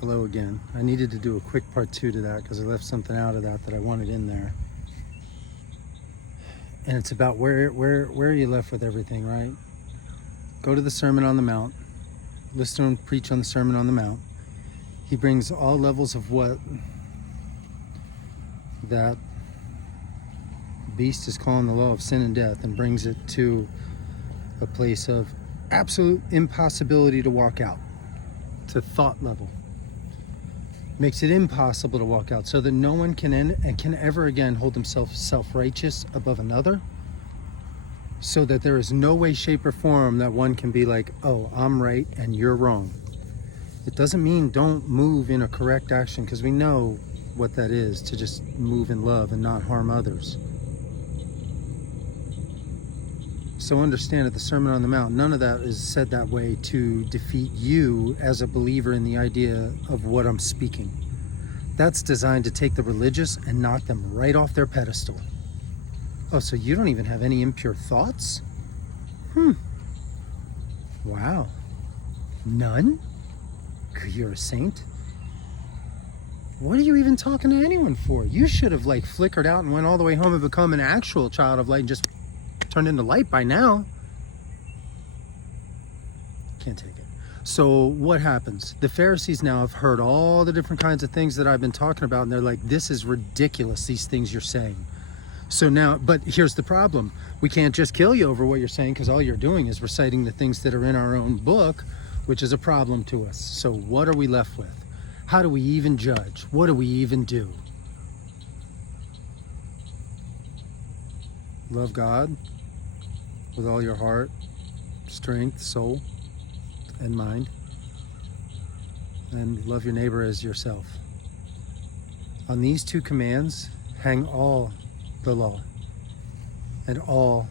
Hello again. I needed to do a quick part 2 to that because I left something out of that I wanted in there. And it's about where are you left with everything, right? Go to the Sermon on the Mount. Listen to him preach on the Sermon on the Mount. He brings all levels of what that beast is calling the law of sin and death, and brings it to a place of absolute impossibility to walk out, to thought level. Makes it impossible to walk out, so that no one can ever again hold himself self-righteous above another, so that there is no way, shape, or form that one can be like, oh, I'm right and you're wrong. It doesn't mean don't move in a correct action, because we know what that is, to just move in love and not harm others. So understand at the Sermon on the Mount, none of that is said that way to defeat you as a believer in the idea of what I'm speaking. That's designed to take the religious and knock them right off their pedestal. Oh, so you don't even have any impure thoughts? Wow. None? You're a saint? What are you even talking to anyone for? You should have flickered out and went all the way home and become an actual child of light and just turned into light by now. Can't take it. So what happens? The Pharisees now have heard all the different kinds of things that I've been talking about, and they're like, this is ridiculous, these things you're saying. So now, but here's the problem. We can't just kill you over what you're saying, because all you're doing is reciting the things that are in our own book, which is a problem to us. So what are we left with? How do we even judge? What do we even do? Love God with all your heart, strength, soul, and mind. And love your neighbor as yourself. On these 2 commands hang all the law and all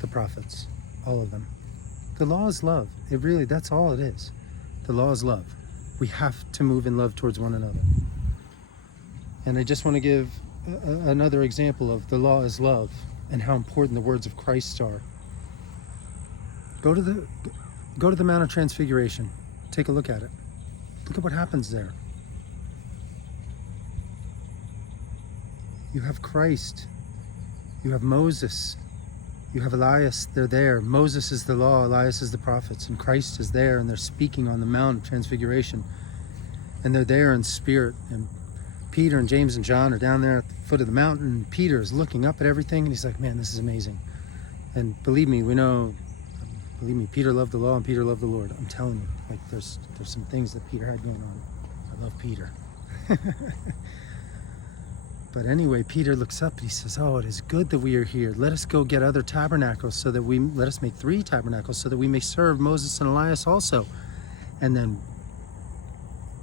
the prophets, all of them. The law is love. It really, that's all it is. The law is love. We have to move in love towards one another. And I just want to give another example of the law is love and how important the words of Christ are. Go to the Mount of Transfiguration. Take a look at it. Look at what happens there. You have Christ. You have Moses. You have Elias. They're there. Moses is the law. Elias is the prophets. And Christ is there, and they're speaking on the Mount of Transfiguration. And they're there in spirit. And Peter and James and John are down there at the foot of the mountain. And Peter is looking up at everything, and he's like, man, this is amazing. And believe me, Peter loved the law and Peter loved the Lord. I'm telling you, there's some things that Peter had going on. I love Peter. But anyway, Peter looks up and he says, oh, it is good that we are here. Let us go get other tabernacles let us make 3 tabernacles so that we may serve Moses and Elias also. And then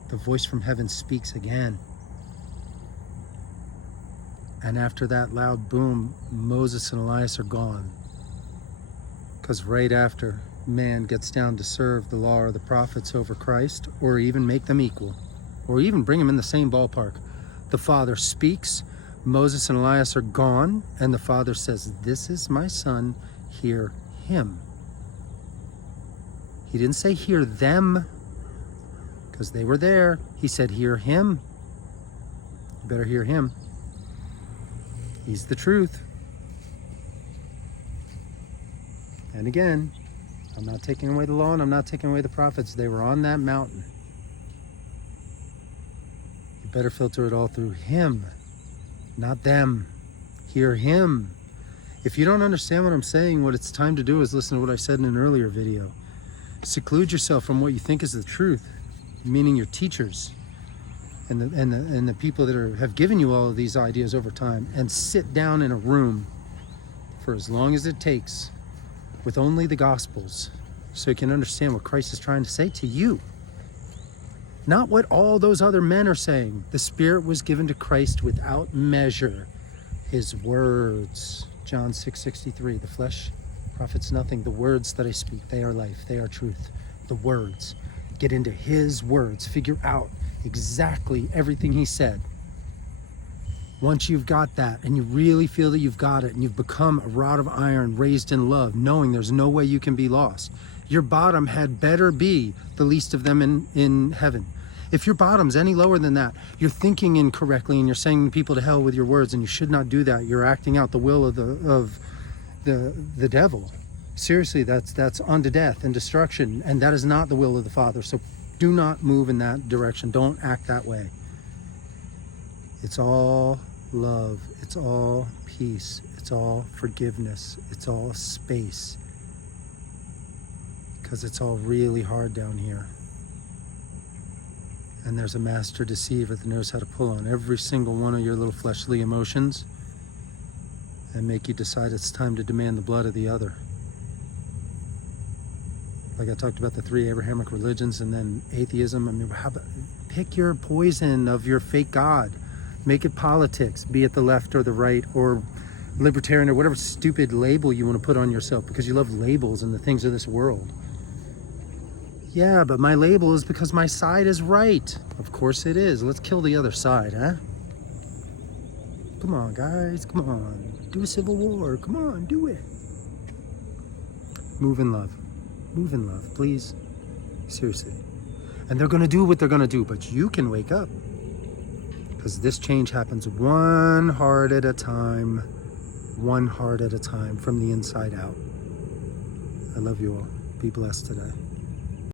the voice from heaven speaks again. And after that loud boom, Moses and Elias are gone. Because right after man gets down to serve the law or the prophets over Christ, or even make them equal, or even bring them in the same ballpark, the Father speaks, Moses and Elias are gone, and the Father says, this is my son, hear him. He didn't say hear them, because they were there. He said hear him. You better hear him. He's the truth. And again, I'm not taking away the law and I'm not taking away the prophets. They were on that mountain. You better filter it all through him, not them. Hear him. If you don't understand what I'm saying, what it's time to do is listen to what I said in an earlier video. Seclude yourself from what you think is the truth, meaning your teachers and the people that have given you all of these ideas over time, and sit down in a room for as long as it takes with only the Gospels, so you can understand what Christ is trying to say to you. Not what all those other men are saying. The Spirit was given to Christ without measure. His words, John 6:63, the flesh profits nothing. The words that I speak, they are life, they are truth. The words. Get into his words. Figure out exactly everything he said. Once you've got that and you really feel that you've got it and you've become a rod of iron raised in love, knowing there's no way you can be lost, your bottom had better be the least of them in heaven. If your bottom's any lower than that, you're thinking incorrectly and you're saying people to hell with your words, and you should not do that. You're acting out the will of the devil. Seriously, that's unto death and destruction, and that is not the will of the Father. So do not move in that direction. Don't act that way. It's all love. It's all peace. It's all forgiveness. It's all space. Because it's all really hard down here. And there's a master deceiver that knows how to pull on every single one of your little fleshly emotions and make you decide it's time to demand the blood of the other. Like I talked about the 3 Abrahamic religions and then atheism. I mean, how about, pick your poison of your fake God. Make it politics, be it the left or the right or libertarian or whatever stupid label you want to put on yourself because you love labels and the things of this world. Yeah, but my label is because my side is right. Of course it is. Let's kill the other side, huh? Come on, guys. Come on. Do a civil war. Come on, do it. Move in love. Move in love, please. Seriously. And they're going to do what they're going to do, but you can wake up. Because this change happens one heart at a time. One heart at a time from the inside out. I love you all. Be blessed today.